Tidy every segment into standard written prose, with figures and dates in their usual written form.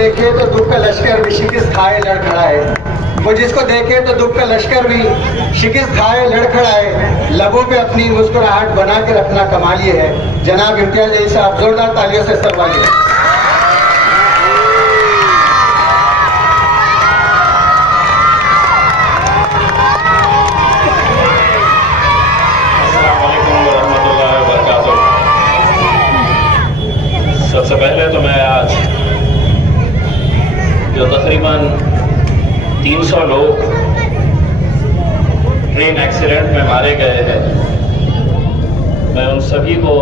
देखे तो दुख का लश्कर भी शिकस्त खाए लड़खड़ाए, वो जिसको देखे तो दुख का लश्कर भी शिकस्त खाए लड़खड़ाए, लबों पे अपनी मुस्कुराहट बना के रखना कमाल ये है। जनाब इम्तियाज अली साहब, जोरदार तालियों से सरवाइए। सबसे पहले तो मैं आज जो तकरीबन 300 लोग ट्रेन एक्सीडेंट में मारे गए हैं, मैं उन सभी को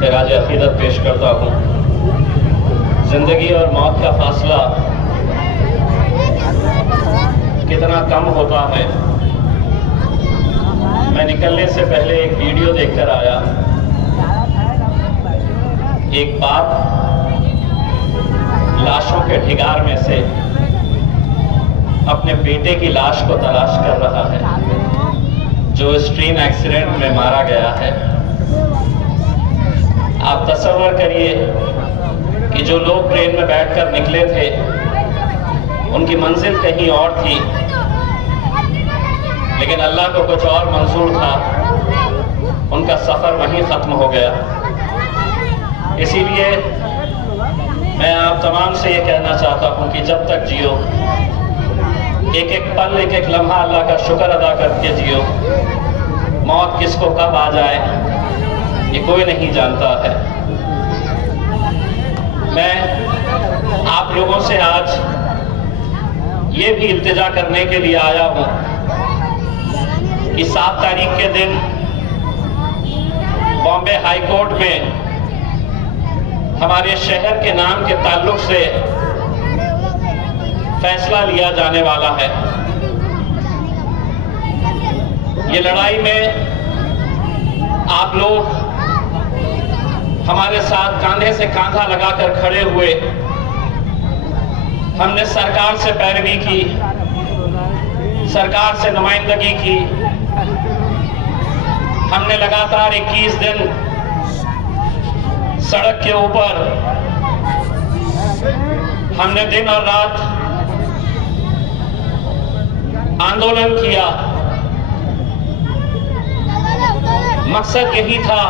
खिराज अकीदत पेश करता हूँ। ज़िंदगी और मौत का फासला कितना कम होता है। मैं निकलने से पहले एक वीडियो देखकर आया। एक बाप लाशों के ढिगार में से अपने बेटे की लाश को तलाश कर रहा है जो इस ट्रेन एक्सीडेंट में मारा गया है। आप तसव्वुर करिए कि जो लोग ट्रेन में बैठकर निकले थे उनकी मंजिल कहीं और थी, लेकिन अल्लाह को कुछ और मंजूर था, उनका सफ़र वहीं ख़त्म हो गया। इसीलिए मैं आप तमाम से ये कहना चाहता हूँ कि जब तक जियो, एक एक पल, एक एक लम्हा अल्लाह का शुक्र अदा करके जियो। मौत किसको कब आ जाए ये कोई नहीं जानता है। मैं आप लोगों से आज ये भी इल्तिजा करने के लिए आया हूँ कि 7 तारीख के दिन बॉम्बे हाई कोर्ट में हमारे शहर के नाम के ताल्लुक से फैसला लिया जाने वाला है। ये लड़ाई में आप लोग हमारे साथ कांधे से कांधा लगाकर खड़े हुए। हमने सरकार से पैरवी की, सरकार से नुमाइंदगी की। हमने लगातार 21 दिन सड़क के ऊपर, हमने दिन और रात आंदोलन किया। मकसद यही था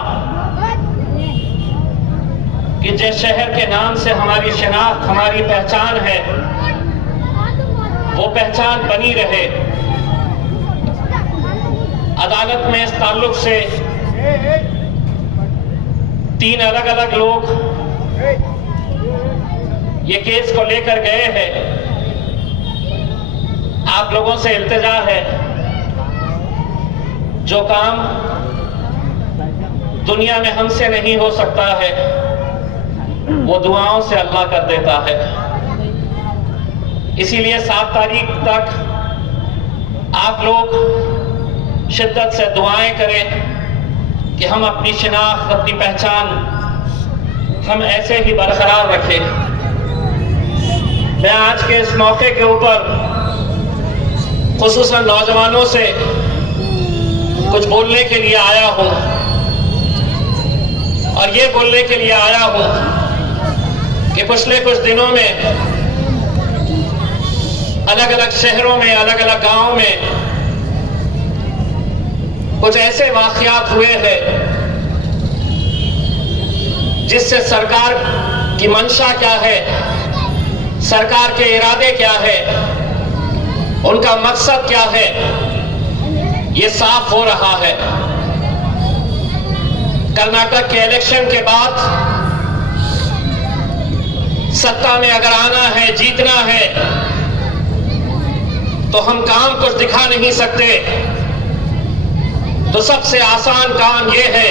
कि जिस शहर के नाम से हमारी शनाख्त, हमारी पहचान है, वो पहचान बनी रहे। अदालत में इस ताल्लुक से 3 अलग अलग लोग ये केस को लेकर गए हैं। आप लोगों से इल्तिजा है, जो काम दुनिया में हमसे नहीं हो सकता है वो दुआओं से अल्लाह कर देता है। इसीलिए 7 तारीख तक आप लोग शिद्दत से दुआएं करें कि हम अपनी शिनाख्त, अपनी पहचान हम ऐसे ही बरकरार रखें। मैं आज के इस मौके के ऊपर खुसूसन नौजवानों से कुछ बोलने के लिए आया हूं, और ये बोलने के लिए आया हूं कि पिछले कुछ दिनों में अलग अलग शहरों में, अलग अलग गांवों में कुछ ऐसे वाक़यात हुए हैं जिससे सरकार की मंशा क्या है, सरकार के इरादे क्या है, उनका मकसद क्या है, ये साफ हो रहा है। कर्नाटक के इलेक्शन के बाद सत्ता में अगर आना है, जीतना है, तो हम काम कुछ दिखा नहीं सकते। तो सबसे आसान काम यह है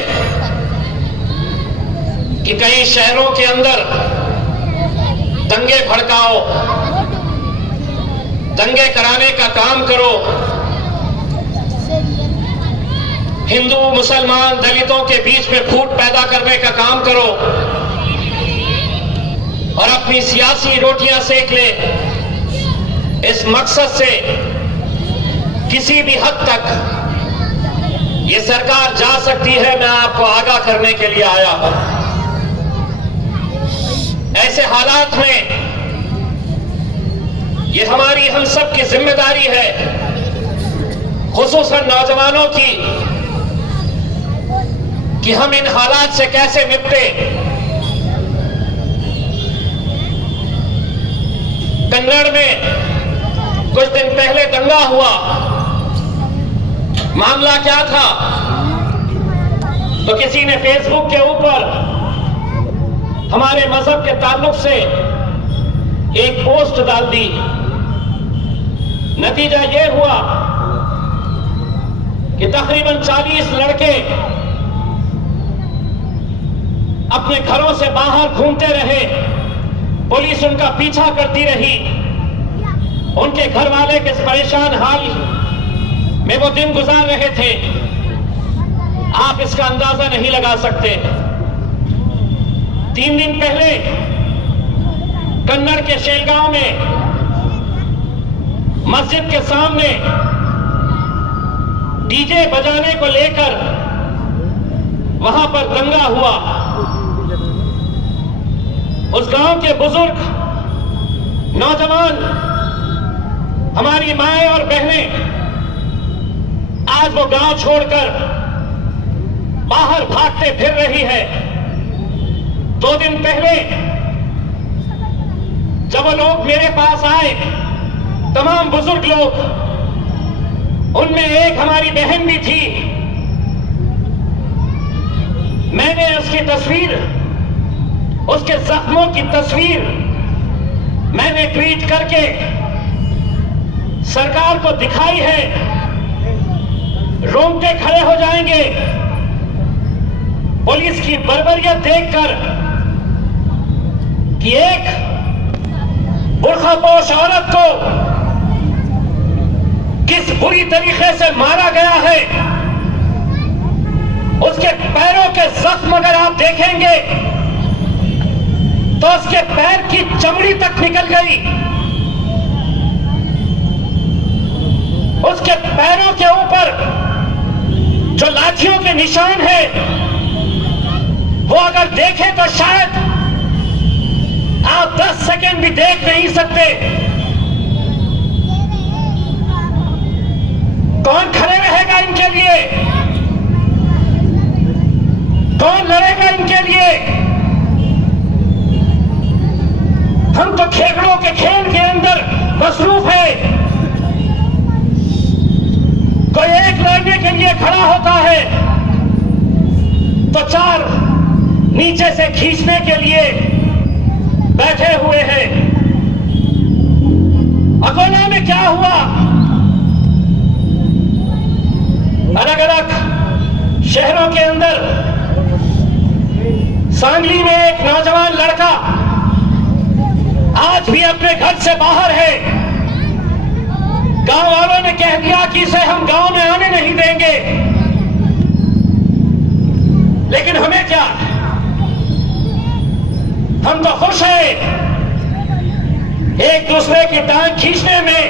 कि कई शहरों के अंदर दंगे भड़काओ, दंगे कराने का काम करो, हिंदू, मुसलमान, दलितों के बीच में फूट पैदा करने का काम करो और अपनी सियासी रोटियां सेक ले। इस मकसद से किसी भी हद तक ये सरकार जा सकती है, मैं आपको आगाह करने के लिए आया हूं। ऐसे हालात में ये हमारी हम सब की जिम्मेदारी है, खुसूसन नौजवानों की, कि हम इन हालात से कैसे निपटे। कन्नड़ में कुछ दिन पहले दंगा हुआ। मामला क्या था? तो किसी ने फेसबुक के ऊपर हमारे मजहब के ताल्लुक से एक पोस्ट डाल दी। नतीजा यह हुआ कि तकरीबन 40 लड़के अपने घरों से बाहर घूमते रहे, पुलिस उनका पीछा करती रही। उनके घर वाले किस परेशान हाल में वो दिन गुजार रहे थे, आप इसका अंदाजा नहीं लगा सकते। 3 दिन पहले कन्नड़ के शेलगांव में मस्जिद के सामने डीजे बजाने को लेकर वहां पर दंगा हुआ। उस गांव के बुजुर्ग, नौजवान, हमारी माएं और बहनें आज वो गांव छोड़कर बाहर भागते फिर रही है। 2 दिन पहले जब वो लोग मेरे पास आए, तमाम बुजुर्ग लोग, उनमें एक हमारी बहन भी थी। मैंने उसकी तस्वीर, उसके जख्मों की तस्वीर मैंने ट्वीट करके सरकार को दिखाई है। रोंगटे खड़े हो जाएंगे पुलिस की बर्बरियत देखकर कि एक बुर्खापोश औरत को किस बुरी तरीके से मारा गया है। उसके पैरों के जख्म अगर आप देखेंगे तो उसके पैर की चमड़ी तक निकल गई। उसके पैरों के ऊपर जो लाठियों के निशान है, वो अगर देखें तो शायद आप 10 सेकंड भी देख नहीं सकते। कौन खड़े रहेगा इनके लिए? कौन लड़ेगा इनके लिए? हम तो खेलों के खेल के अंदर मसरूफ है। कोई एक लड़ने के लिए खड़ा होता है तो 4 नीचे से खींचने के लिए बैठे हुए हैं। अकोला में क्या हुआ? अलग अलग शहरों के अंदर, सांगली में एक नौजवान लड़का आज भी अपने घर से बाहर है। गांव वालों ने कह दिया कि इसे हम गांव में आने नहीं देंगे, लेकिन हमें क्या, हम तो खुश हैं एक दूसरे की टांग खींचने में,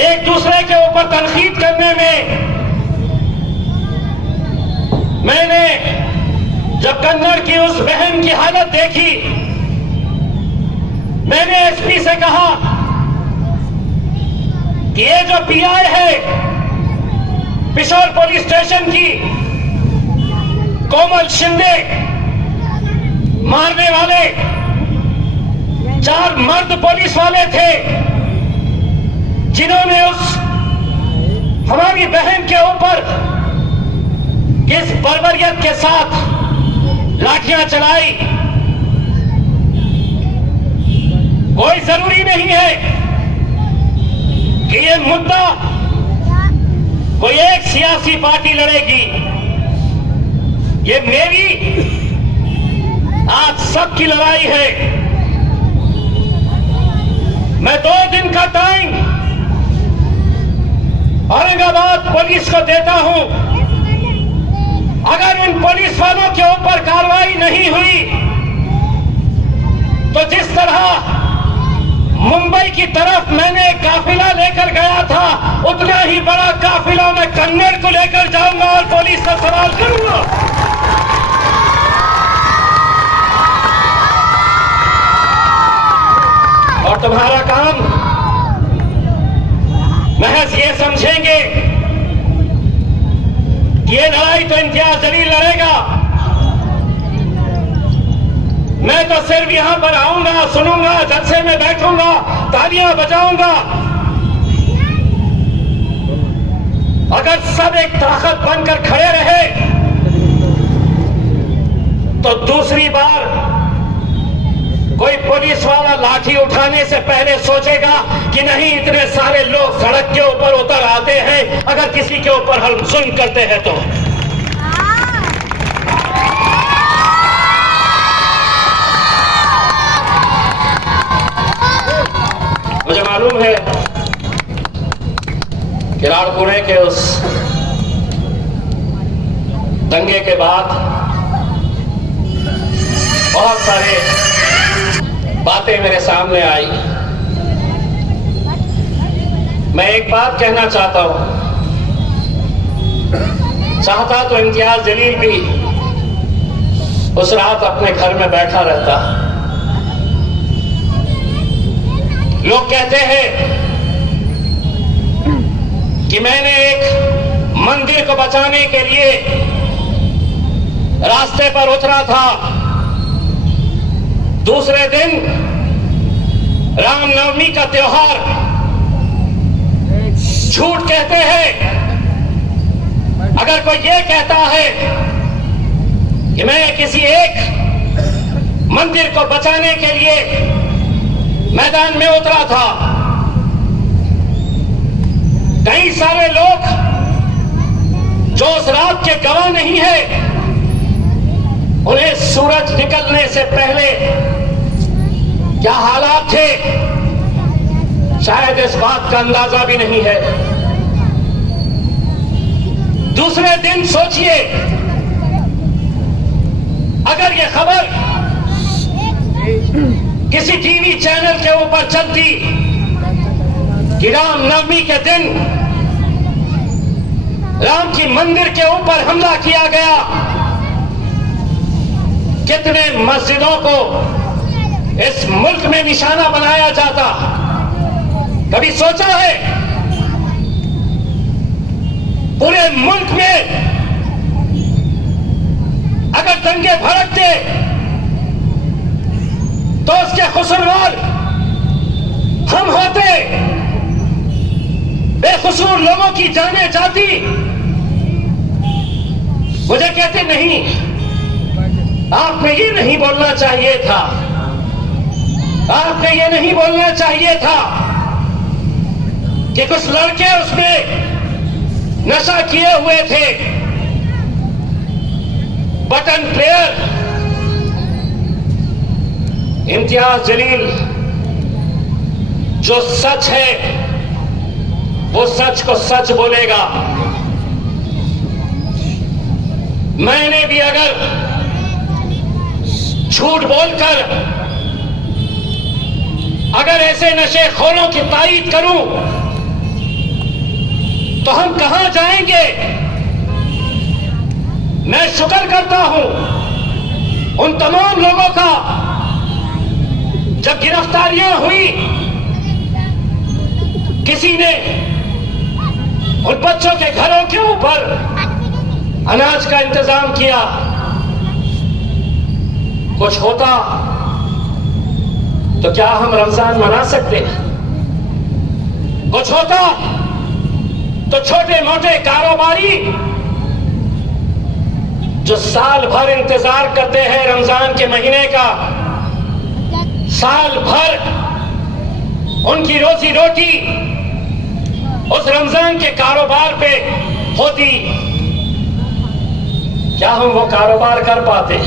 एक दूसरे के ऊपर तनकीद करने में। मैंने जब कन्नड़ की उस बहन की हालत देखी, मैंने एसपी से कहा कि ये जो पीआई है पिशोर पुलिस स्टेशन की, कोमल शिंदे, मारने वाले 4 मर्द पुलिस वाले थे जिन्होंने उस हमारी बहन के ऊपर किस बर्बरियत के साथ लाठियां चलाई। कोई जरूरी नहीं है कि ये मुद्दा कोई एक सियासी पार्टी लड़ेगी। ये मेरी आज सबकी लड़ाई है। मैं 2 दिन का टाइम औरंगाबाद पुलिस को देता हूं। अगर उन पुलिस वालों के ऊपर कार्रवाई नहीं हुई तो जिस तरह मुंबई की तरफ मैंने काफिला लेकर गया था, उतना ही बड़ा काफिला मैं कन्नड़ को लेकर जाऊंगा और पुलिस से सवाल करूंगा। और तुम्हारा काम महज ये समझेंगे कि ये लड़ाई तो इम्तियाज जलील लड़ेगा, मैं तो सिर्फ यहां पर आऊंगा, सुनूंगा, जलसे में बैठूंगा, तालियां बजाऊंगा। अगर सब एक ताकत बनकर खड़े रहे तो दूसरी बार कोई पुलिस वाला लाठी उठाने से पहले सोचेगा कि नहीं, इतने सारे लोग सड़क के ऊपर उतर आते हैं, अगर किसी के ऊपर हम जुल्म करते हैं तो। मुझे मालूम है कि राणपुरे के उस दंगे के बाद बहुत सारे बातें मेरे सामने आई। मैं एक बात कहना चाहता हूं, चाहता तो इम्तियाज जलील भी उस रात अपने घर में बैठा रहता। लोग कहते हैं कि मैंने एक मंदिर को बचाने के लिए रास्ते पर उतरा था, दूसरे दिन रामनवमी का त्योहार, झूठ कहते हैं। अगर कोई ये कहता है कि मैं किसी एक मंदिर को बचाने के लिए मैदान में उतरा था, कई सारे लोग जो उस रात के गवाह नहीं है, उन्हें सूरज निकलने से पहले क्या हालात थे शायद इस बात का अंदाजा भी नहीं है। दूसरे दिन सोचिए, अगर यह खबर किसी टीवी चैनल के ऊपर चलती कि रामनवमी के दिन राम की मंदिर के ऊपर हमला किया गया, कितने मस्जिदों को इस मुल्क में निशाना बनाया जाता। कभी सोचा है पूरे मुल्क में अगर दंगे भड़कते तो उसके कसूरवार हम होते, बेकसूर लोगों की जानें जाती। मुझे कहते नहीं, आपने ये नहीं बोलना चाहिए था, आपने ये नहीं बोलना चाहिए था कि कुछ लड़के उसमें नशा किए हुए थे, बटन प्लेयर। इम्तियाज जलील जो सच है वो सच को सच बोलेगा। मैंने भी अगर झूठ बोलकर अगर ऐसे नशेखोरों की तारीफ करूं तो हम कहां जाएंगे। मैं शुक्र करता हूं उन तमाम लोगों का, जब गिरफ्तारियां हुई किसी ने उन बच्चों के घरों के ऊपर अनाज का इंतजाम किया। कुछ होता तो क्या हम रमजान मना सकते? कुछ होता तो छोटे मोटे कारोबारी जो साल भर इंतजार करते हैं रमजान के महीने का, साल भर उनकी रोजी रोटी उस रमजान के कारोबार पे होती, क्या हम वो कारोबार कर पाते?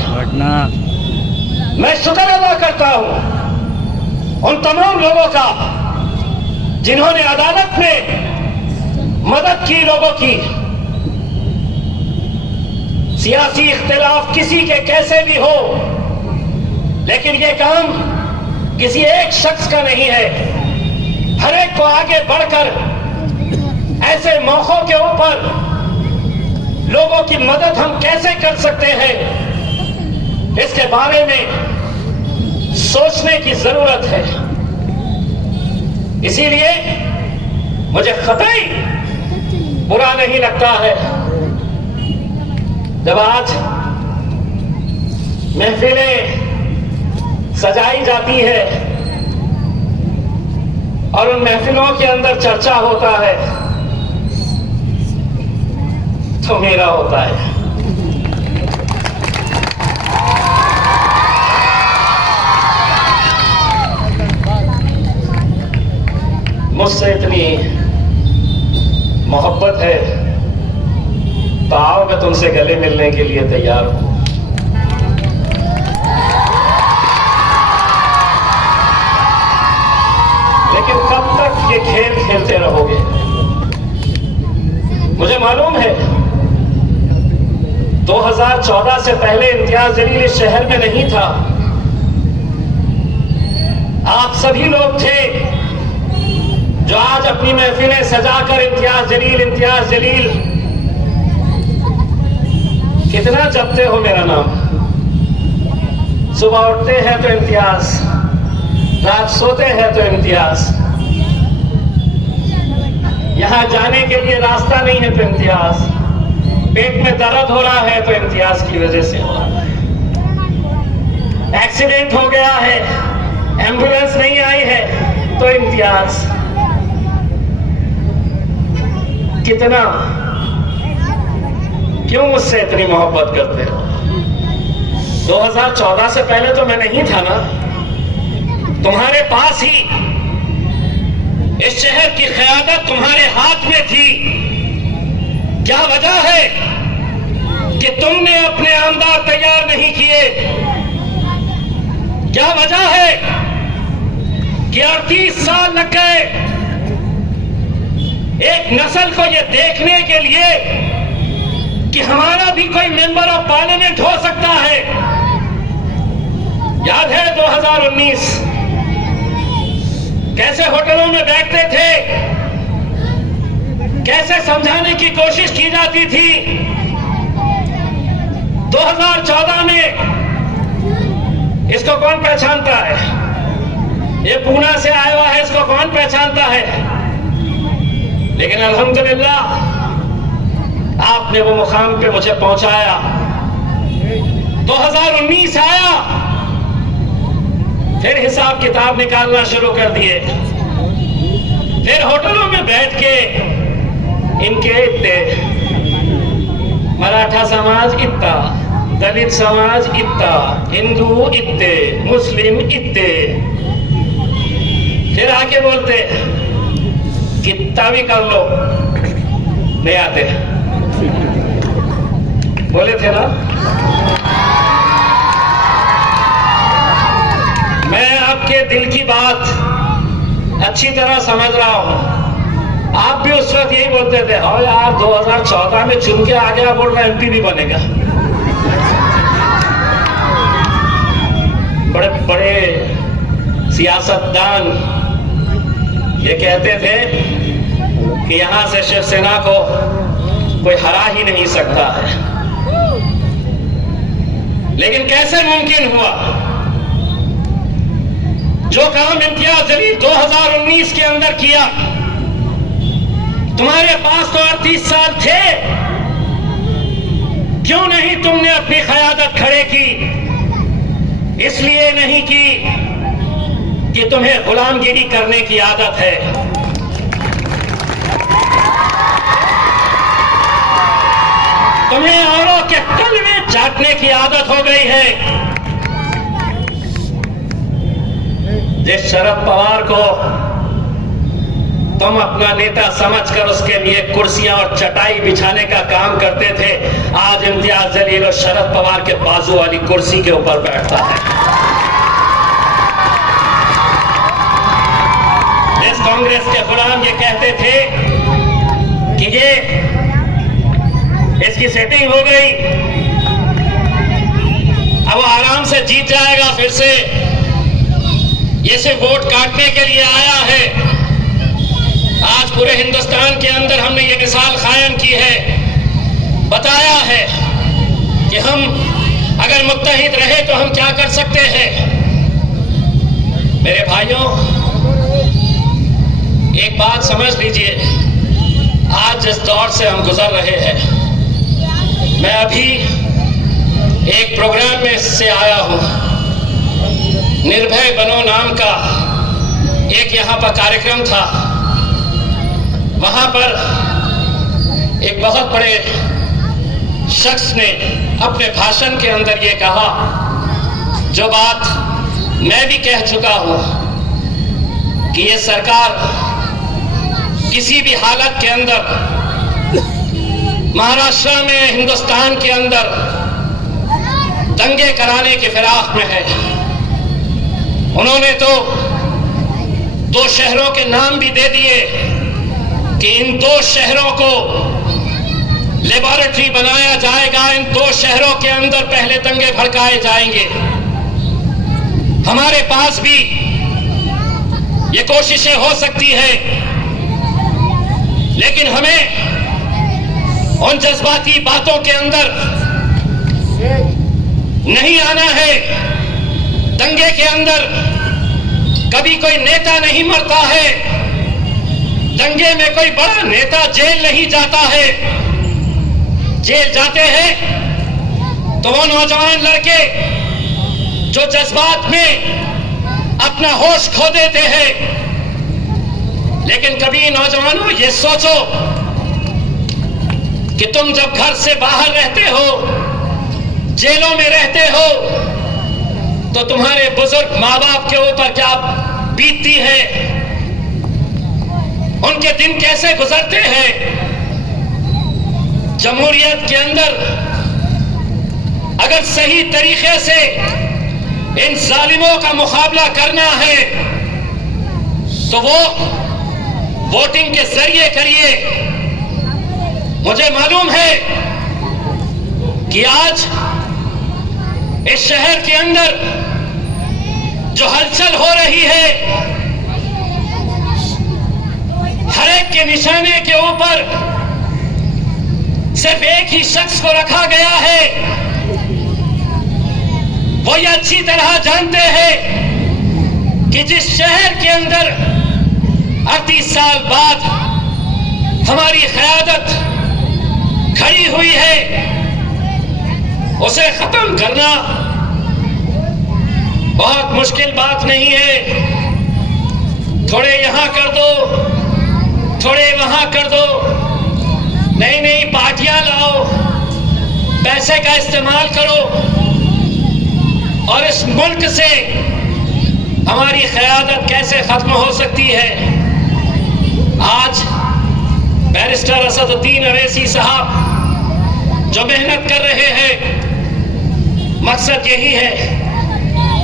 मैं शुक्र अदा करता हूं उन तमाम लोगों का जिन्होंने अदालत में मदद की लोगों की। सियासी इख्तिलाफ किसी के कैसे भी हो, लेकिन ये काम किसी एक शख्स का नहीं है। हर एक को आगे बढ़कर ऐसे मौकों के ऊपर लोगों की मदद हम कैसे कर सकते हैं, इसके बारे में सोचने की जरूरत है। इसीलिए मुझे कतई बुरा नहीं लगता है जब आज महफिलें सजाई जाती है और उन महफिलों के अंदर चर्चा होता है तो मेरा होता है। मुझसे इतनी मोहब्बत है तो आओ मैं तुमसे गले मिलने के लिए तैयार हूं। लेकिन कब तक ये खेल खेलते रहोगे? मुझे मालूम है 2014 से पहले इम्तियाज जलील इस शहर में नहीं था। आप सभी लोग थे जो आज अपनी महफिलें सजाकर इम्तियाज जलील कितना जपते हो मेरा नाम। सुबह उठते हैं तो इम्तियाज, रात सोते हैं तो इम्तियाज, यहां जाने के लिए रास्ता नहीं है तो इम्तियाज, पेट में दर्द हो रहा है तो इम्तियाज की वजह से हो रहा है, एक्सीडेंट हो गया है, एम्बुलेंस नहीं आई है तो इम्तियाज। कितना, क्यों मुझसे इतनी मोहब्बत करते हो? 2014 से पहले तो मैं नहीं था ना, तुम्हारे पास ही इस शहर की क़यादत तुम्हारे हाथ में थी। क्या वजह है कि तुमने अपने आमदार तैयार नहीं किए? क्या वजह है कि 38 साल लग गए एक नस्ल को यह देखने के लिए कि हमारा भी कोई मेंबर ऑफ पार्लियामेंट हो सकता है? याद है 2019 कैसे होटलों में बैठते थे, कैसे समझाने की कोशिश की जाती थी। 2014 में इसको कौन पहचानता है? ये पूना से आया हुआ है, इसको कौन पहचानता है? लेकिन अल्हम्दुलिल्लाह आपने वो मुकाम पे मुझे पहुंचाया। 2019 आया, फिर हिसाब किताब निकालना शुरू कर दिए, फिर होटलों में बैठ के इनके इतने मराठा समाज इतना, दलित समाज इतना, हिंदू इतने, मुस्लिम इतने, फिर आके बोलते कितना भी कर लो नहीं आते। बोले थे ना, मैं आपके दिल की बात अच्छी तरह समझ रहा हूं। आप भी उस वक्त यही बोलते थे, और यार 2014 में चुन के आ गया, बोल रहा एमपी भी बनेगा। बड़े बड़े सियासतदान ये कहते थे कि यहां से शिवसेना को कोई हरा ही नहीं सकता है। लेकिन कैसे मुमकिन हुआ? जो काम इम्तियाज जलील 2019 के अंदर किया, तुम्हारे पास तो 38 साल थे, क्यों नहीं तुमने अपनी क़यादत खड़े की? इसलिए नहीं की कि तुम्हें गुलामगिरी करने की आदत है। तुम्हें औरों के तल में चाटने की आदत हो गई है। जिस शरद पवार को तुम अपना नेता समझकर उसके लिए कुर्सियां और चटाई बिछाने का काम करते थे, आज इम्तियाज जलील और शरद पवार के बाजू वाली कुर्सी के ऊपर बैठता है। जिस कांग्रेस के गुलाम ये कहते थे कि ये इसकी सेटिंग हो गई, अब वो आराम से जीत जाएगा, फिर से ये सिर्फ वोट काटने के लिए आया है। आज पूरे हिंदुस्तान के अंदर हमने ये मिसाल कायम की है, बताया है कि हम अगर मुत्तहिद रहे तो हम क्या कर सकते हैं। मेरे भाइयों, एक बात समझ लीजिए, आज जिस दौर से हम गुजर रहे हैं, मैं अभी एक प्रोग्राम में से आया हूं। निर्भय बनो नाम का एक यहाँ पर कार्यक्रम था। वहां पर एक बहुत बड़े शख्स ने अपने भाषण के अंदर ये कहा, जो बात मैं भी कह चुका हूं, कि ये सरकार किसी भी हालत के अंदर महाराष्ट्र में, हिंदुस्तान के अंदर दंगे कराने के फिराक में है। उन्होंने तो 2 शहरों के नाम भी दे दिए कि इन 2 शहरों को लेबोरेटरी बनाया जाएगा, इन 2 शहरों के अंदर पहले दंगे भड़काए जाएंगे। हमारे पास भी ये कोशिशें हो सकती है, लेकिन हमें उन जज्बाती बातों के अंदर नहीं आना है। दंगे के अंदर कभी कोई नेता नहीं मरता है, दंगे में कोई बड़ा नेता जेल नहीं जाता है। जेल जाते हैं तो वो नौजवान लड़के जो जज्बात में अपना होश खो देते हैं। लेकिन कभी नौजवानों ये सोचो कि तुम जब घर से बाहर रहते हो, जेलों में रहते हो, तो तुम्हारे बुजुर्ग माँ बाप के ऊपर क्या बीतती है, उनके दिन कैसे गुजरते हैं। जमहूरियत के अंदर अगर सही तरीके से इन जालिमों का मुकाबला करना है तो वो वोटिंग के जरिए करिए। मुझे मालूम है कि आज इस शहर के अंदर जो हलचल हो रही है, हर एक के निशाने के ऊपर सिर्फ एक ही शख्स को रखा गया है। वो ये अच्छी तरह जानते हैं कि जिस शहर के अंदर 38 साल बाद हमारी क़यादत खड़ी हुई है, उसे खत्म करना बहुत मुश्किल बात नहीं है। थोड़े यहां कर दो, थोड़े वहां कर दो, नई नई पार्टियां लाओ, पैसे का इस्तेमाल करो और इस मुल्क से हमारी क़यादत कैसे खत्म हो सकती है। आज बैरिस्टर असदुद्दीन अवैसी साहब जो मेहनत कर रहे हैं, मकसद यही है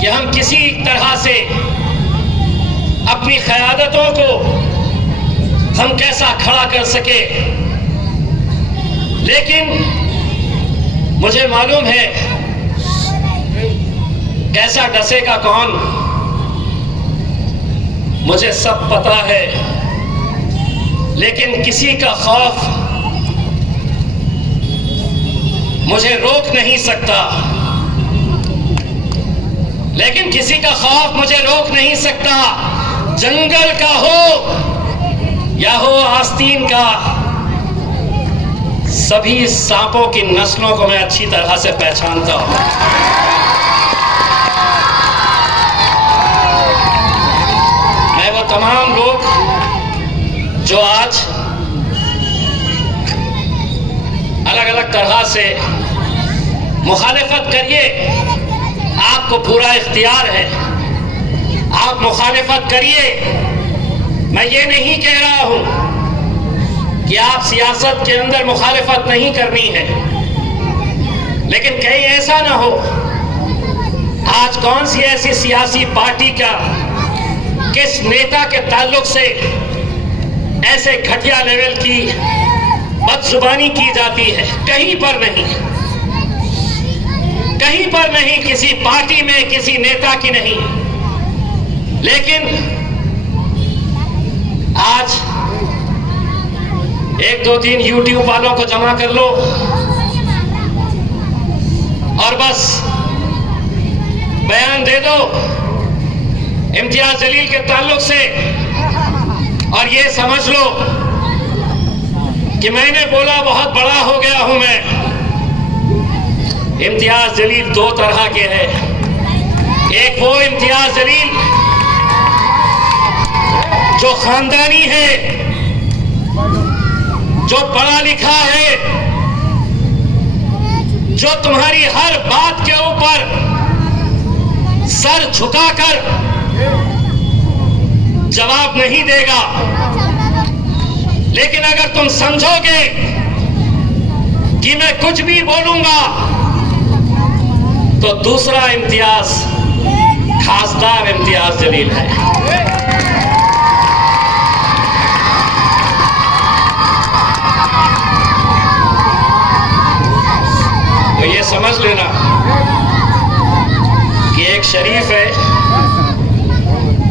कि हम किसी तरह से अपनी क़यादतों को हम कैसा खड़ा कर सके। लेकिन मुझे मालूम है कैसा डसेगा कौन, मुझे सब पता है। लेकिन किसी का खौफ मुझे रोक नहीं सकता, लेकिन किसी का खौफ मुझे रोक नहीं सकता। जंगल का हो या हो आस्तीन का, सभी सांपों की नस्लों को मैं अच्छी तरह से पहचानता हूं। मैं वो तमाम लोग जो आज अलग अलग तरह से मुखालिफत करिए, आपको पूरा इख्तियार है, आप मुखालिफत करिए। मैं ये नहीं कह रहा हूं कि आप सियासत के अंदर मुखालिफत नहीं करनी है, लेकिन कहीं ऐसा ना हो आज कौन सी ऐसी सियासी पार्टी का किस नेता के ताल्लुक से ऐसे घटिया लेवल की बदजुबानी की जाती है। कहीं पर नहीं, कहीं पर नहीं, किसी पार्टी में किसी नेता की नहीं। लेकिन आज 1-2-3 यूट्यूब वालों को जमा कर लो और बस बयान दे दो इम्तियाज जलील के ताल्लुक से और ये समझ लो कि मैंने बोला बहुत बड़ा हो गया हूं मैं। इम्तियाज जलील दो तरह के हैं। एक वो इम्तियाज जलील जो खानदानी है, जो पढ़ा लिखा है, जो तुम्हारी हर बात के ऊपर सर झुकाकर जवाब नहीं देगा। लेकिन अगर तुम समझोगे कि मैं कुछ भी बोलूंगा, तो दूसरा इम्तियाज खासदार इम्तियाज जलील है। तो ये समझ लेना कि एक शरीफ है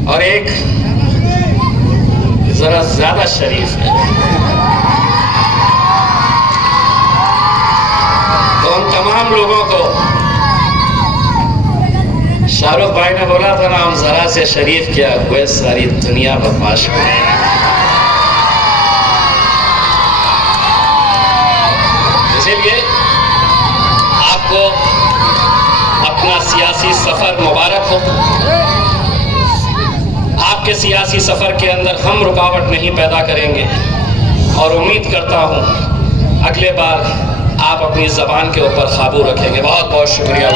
और एक जरा ज्यादा शरीफ है। तो उन तमाम लोगों को शाहरुख भाई ने बोला था ना, हम जरा से शरीफ क्या हुए सारी दुनिया बदमाश हुई। इसीलिए आपको अपना सियासी सफर मुबारक हो। आपके सियासी सफर के अंदर हम रुकावट नहीं पैदा करेंगे और उम्मीद करता हूं अगले बार आप अपनी जबान के ऊपर काबू रखेंगे। बहुत बहुत शुक्रिया।